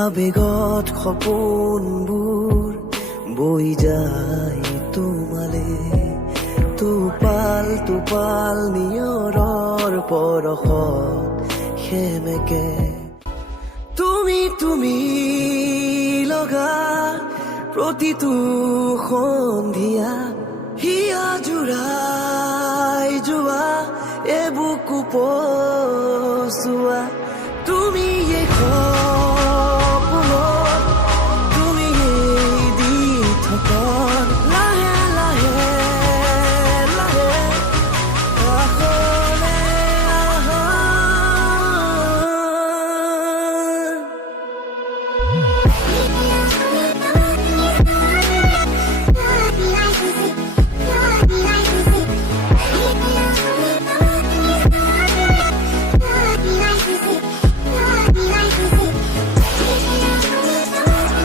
আবেগত সপোনবোৰ বৈ যায় তোমালে টোপাল টোপাল নিয়ৰৰ পৰশত সেমেকে তুমি লগা প্ৰতিটো সন্ধিয়া হিয়া জোৰাই যোৱা এবুকু